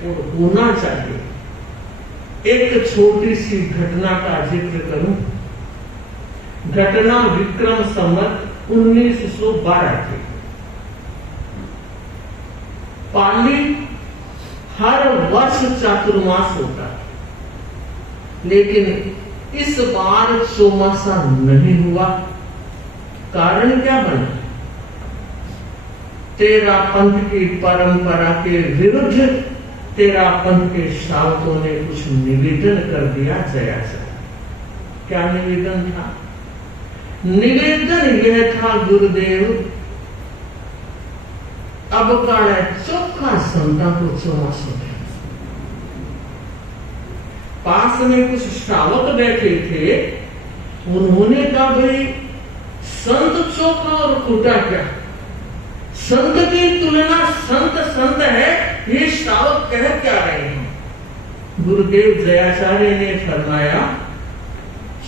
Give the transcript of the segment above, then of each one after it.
और होना चाहिए। एक छोटी सी घटना का जिक्र करूं। घटना विक्रम संवत 1912 थी। पाली हर वर्ष चातुर्मास होता है, लेकिन इस बार चौमासा नहीं हुआ। कारण क्या बना? तेरा पंथ की परंपरा के विरुद्ध तेरा पंथ के श्रावकों ने कुछ निवेदन कर दिया जयाचार्य। क्या निवेदन था? निवेदन यह था, गुरुदेव अब काल चोखा संता को चौमासों है। पास में कुछ श्रावक बैठे थे, उन्होंने कहा भाई संत चोखा और खोटा क्या? संत की तुलना संत संत है, ये श्रावक कह क्या रहे हैं? गुरुदेव जयाचार्य ने फरमाया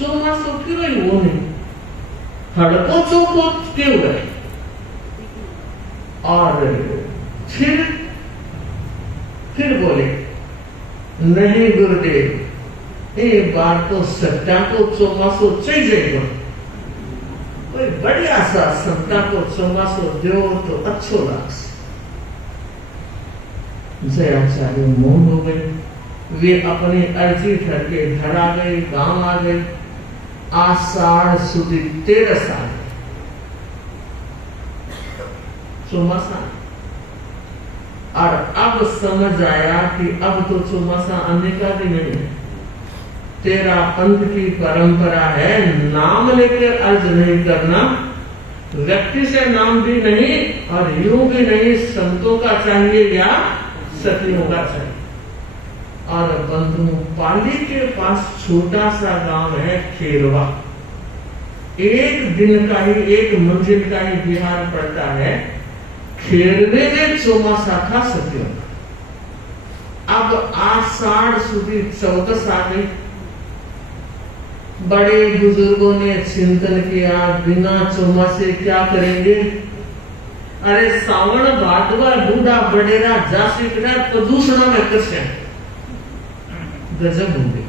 चौमासों क्यों वो नहीं, हड़को चौको क्यों गए? और फिर बोले नहीं गुरुदेव, एक बार तो सत्ता को चौमासो चाहिए, कोई बढ़िया सा संता को चौमासो दो तो अच्छो लाग। जयाचार्य मौन हो गए। वे अपनी अर्जी धर के घर आ गए, गांव आ गए। आषाढ़ सुदी 13 साल चौमासा, और अब समझ आया कि अब तो चौमासा आने का भी नहीं है। तेरा पंथ की परंपरा है, नाम लेकर अर्ज नहीं करना, व्यक्ति से नाम भी नहीं और यूं भी नहीं, संतों का चाहिए या सतियों का चाहिए। और बंधु पाली के पास छोटा सा गांव है खेरवा, एक दिन का ही, एक मंजिल का ही बिहार पड़ता है। खेरवे में चौमासा था सतियों का। अब आषाढ़ सुदी 14 आ गई। बड़े बुजुर्गों ने चिंतन किया, बिना चौमासे क्या करेंगे? अरे सावन भादवा बूढ़ा बडेरा जासी प्रदूषण में कृष्ण गजब हो गई।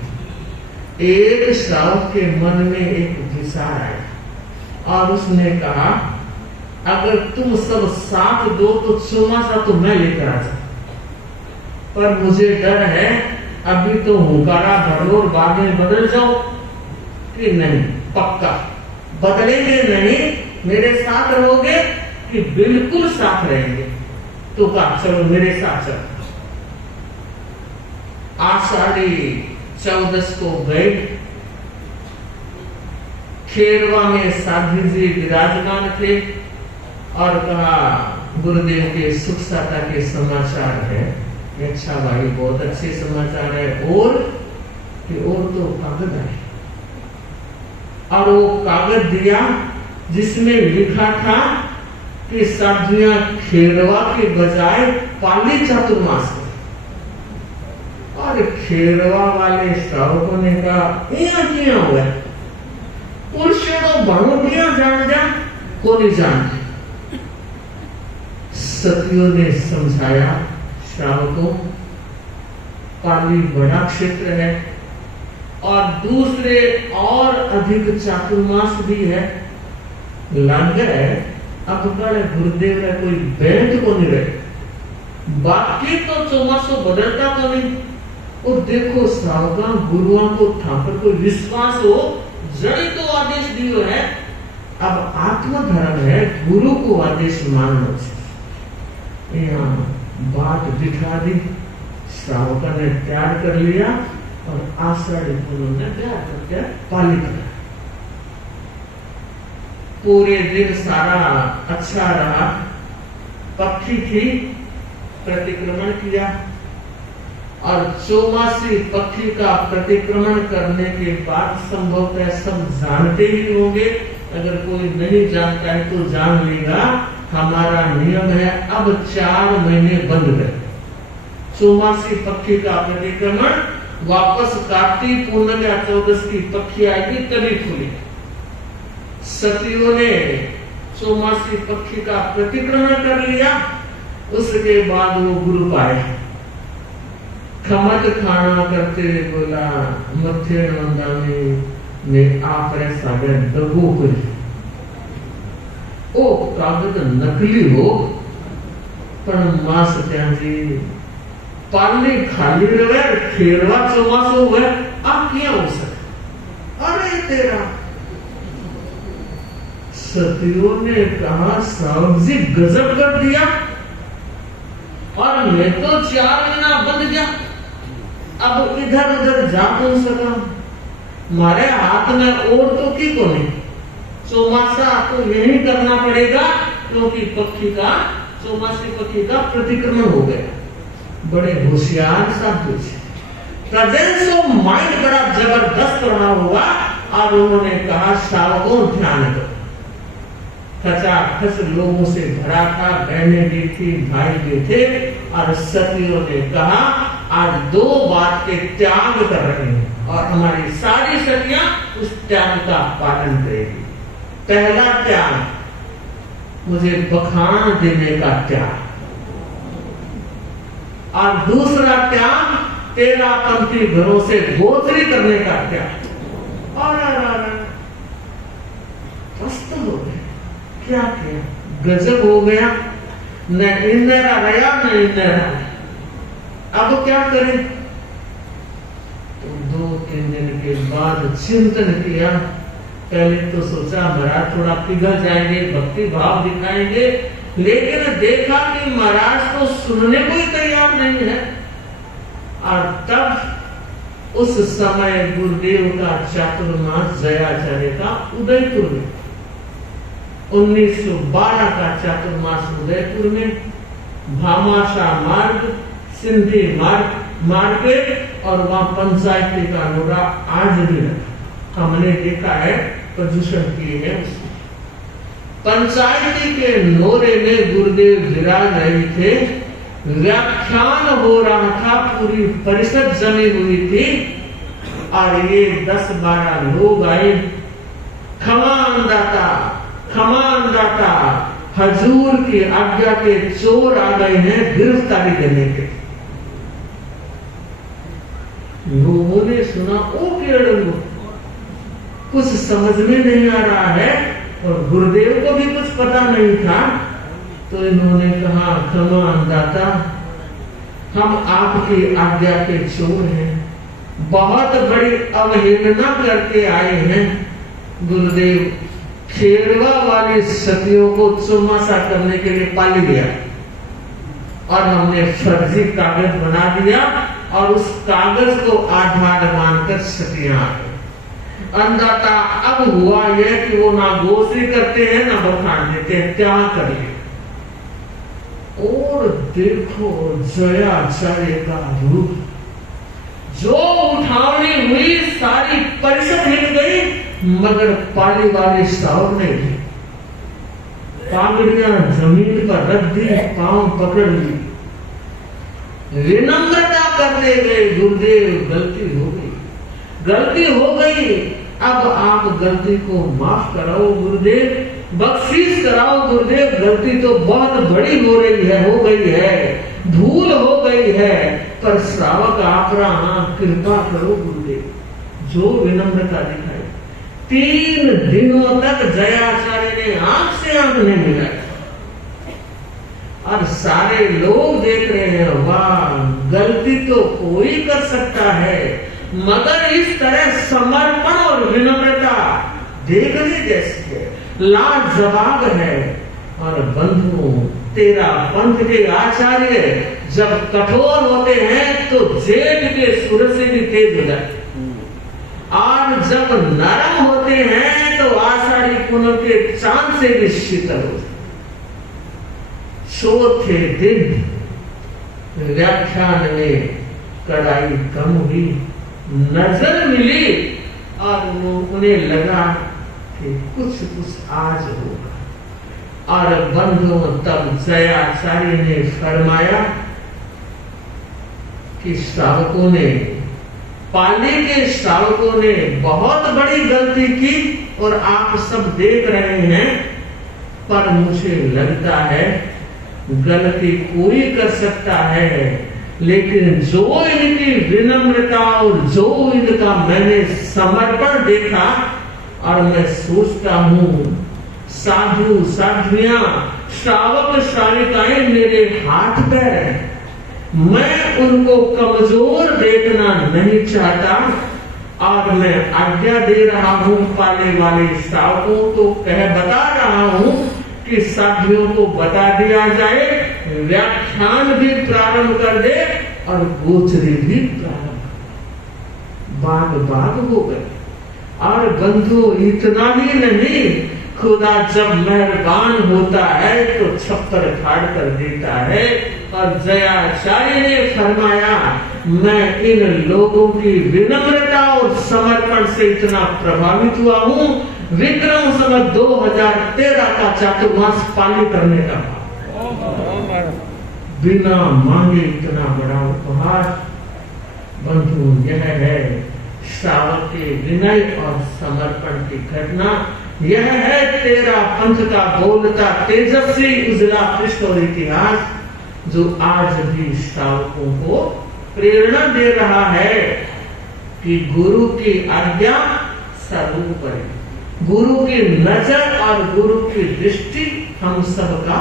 एक श्रावक के मन में एक विचार आया और उसने कहा अगर तुम सब साथ दो तो चौमासा तो मैं लेकर आ जाऊं, पर मुझे डर है अभी तो हुंकारा भरो और बाद में बदल जाओ कि नहीं। पक्का बदलेंगे नहीं, मेरे साथ रहोगे कि बिल्कुल साथ रहेंगे? तो कहा चलो मेरे साथ चलो। आषाढ़ी 14 को गए। खेरवा में साधी जी विराजमान थे और कहा गुरुदेव के सुख साता के समाचार है। अच्छा भाई बहुत अच्छे समाचार है, और तो कागज आए। और वो कागज दिया जिसमें लिखा था कि साधुयां खेरवा के बजाय पाली चातुर्मास। और खेरवा वाले श्रावकों ने कहा क्या हुआ? पुरुषों को बनो दिया जान जा को नहीं जानते। सतियों ने समझाया श्रावकों, पाली बड़ा क्षेत्र है और दूसरे और अधिक चातुर्मास भी है। लग गए अब कल गुरुदेव है कोई बैंड को नहीं रहे, बाकी तो चौमासों बदलता तो नहीं। और देखो श्रावका गुरुओं को था पर कोई विश्वास हो, जड़ी तो आदेश दियो है। अब आत्मधर्म है, गुरु को आदेश मानना चाहिए। यहाँ बात दिखा दी, श्रावका ने तैयार कर लिया और आषाढ़ी पूनम ने तैयार करके पाली करा। पूरे दिन सारा अच्छा रहा। पक्षी थी, प्रतिक्रमण किया और चौमासी पक्षी का प्रतिक्रमण करने के बाद संभवतः सब जानते ही होंगे, अगर कोई नहीं जानता है तो जान लेगा। हमारा नियम है अब 4 महीने बंद है चौमासी पक्षी का प्रतिक्रमण। वापस कार्तिक पूर्णिमा या 14 की पक्षी आएगी तभी खुली। सतियों ने चौमासी पक्षी का प्रतिक्रमण कर लिया, उसके बाद वो गुरु पाए। खमत खाना करते बोला मथे मंदा ने आप साढ़े दबो कर ओ कागज नकली हो पर मां सत्या जी पानी खाली रहे खेरवा चौमासो हुए आप क्या हो सके अरे तेरा सतियों ने कहा साहब जी गजब कर दिया और मैं तो 4 महीना बंद गया अब इधर उधर जा नहीं सका मारे हाथ में और तो की को नहीं चौमासा तो यही करना पड़ेगा क्योंकि पक्षी का चौमासी पक्षी का प्रतिक्रमण हो गया बड़े होशियार साधु प्रेजेंस ऑफ माइंड बड़ा जबरदस्त रहा होगा और उन्होंने कहा श्रावकों ध्यान दो खचाखच लोगों से भरा था बहनें भी थी भाई भी थे और सतियों ने कहा आज 2 बात के त्याग कर रहे हैं और हमारी सारी सतियां उस त्याग का पालन करेगी पहला त्याग मुझे बखान देने का त्याग और दूसरा त्याग 13 पंक्ति घरों से गोत्री करने का त्याग और हो गया क्या किया गजब हो गया न इंदिरा रहा न इंदिरा अब क्या करें तो 2-3 दिन के बाद चिंतन किया पहले तो सोचा महाराज थोड़ा पिघल जाएंगे भक्ति भाव दिखाएंगे लेकिन देखा कि महाराज तो सुनने को ही तैयार नहीं है और तब उस समय गुरुदेव का चातुर्मास जयाचार्य का उदयपुर में 1912 का चातुर्मास उदयपुर में भामाशाह मार्ग सिंधी मार्ग और वहां पंचायती का नोरा आज भी रखा हमने देखा है प्रदूषण किए हैं उसमें पंचायती के नोरे में गुरुदेव विराज रहे थे व्याख्यान हो रहा था पूरी परिषद जमी हुई थी और ये 10-12 लोग आए खमान दाता हजूर की आज्ञा के चोर आ गए हैं गिरफ्तारी देने के लोगों ने सुना ओ केड़ू कुछ समझ में नहीं आ रहा है और गुरुदेव को भी कुछ पता नहीं था तो इन्होंने कहा खमान दाता हम आपकी आज्ञा के चोर हैं बहुत बड़ी अवहेलना करके आए हैं गुरुदेव खेरवा वाली सतियों को चौमासा करने के लिए पाली दिया और हमने फर्जी कागज बना दिया और उस कागज को आधार मानकर सतियां अन्नदाता अब हुआ यह कि वो ना गोश्री करते हैं ना बखान देते हैं त्याग करिए और देखो जयाचार्य का रूप जो उठावनी हुई सारी परिषद हिल गई मगर पाली वाले साहब ने पागड़ियां जमीन पर रख दी पांव पकड़ ली विनम्रता करते गए गुरुदेव गलती हो गई अब आप गलती को माफ कराओ गुरुदेव बख्शीश कराओ गुरुदेव गलती तो बहुत बड़ी हो गई है भूल हो गई है पर श्रावक आप कृपा करो गुरुदेव जो विनम्रता दिखाई 3 दिनों तक जयाचार्य ने आंख से आंख नहीं मिलाई और सारे लोग देख रहे हैं वाह गलती तो कोई कर सकता है मगर इस तरह समर्पण और विनम्रता देखने जैसी है लाजवाब है और बंधुओं तेरा पंथ के आचार्य जब कठोर होते हैं तो जेठ के सूरज से भी तेज हो जाते और जब नरम होते हैं तो आषाढ़ी पूनम के चांद से भी शीतल होते चौथे दिन व्याख्यान में कड़ाई कम हुई नजर मिली और उन्हें लगा कि कुछ आज होगा और बंधुओं तब जयाचार्य ने फरमाया कि श्रावकों ने पाली के श्रावकों ने बहुत बड़ी गलती की और आप सब देख रहे हैं पर मुझे लगता है गलती कोई कर सकता है लेकिन जो इनकी विनम्रता और जो इनका मैंने समर्पण देखा, और मैं सोचता हूँ साधु साध्वियां, श्रावक श्राविकाएं मेरे हाथ पैर हैं, मैं उनको कमजोर देखना नहीं चाहता, और मैं आज्ञा दे रहा हूँ पाले वाले श्रावकों को बता रहा हूँ कि साथियों को बता दिया जाए, व्याख्यान भी प्रारंभ कर दे और गोचरी भी प्रारंभ। बाग बाग हो गए। और बंधु इतना ही नहीं, खुदा जब मेहरबान होता है तो छप्पर फाड़ कर देता है। और जयाचार्य ने फरमाया, मैं इन लोगों की विनम्रता और समर्पण से इतना प्रभावित हुआ हूँ, विक्रम संवत 2013 का चातुर्मास पाली करने का बिना मांगे इतना बड़ा उपहार। बंधु, यह है श्रावक के विनय और समर्पण की घटना। यह है तेरा पंथ का बोलता तेजस्वी उजला पृष्ठ और इतिहास, जो आज भी श्रावकों को प्रेरणा दे रहा है कि गुरु की आज्ञा सर्वोपरि, गुरु की नजर और गुरु की दृष्टि हम सबका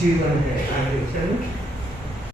जीवन है। आगे चलो।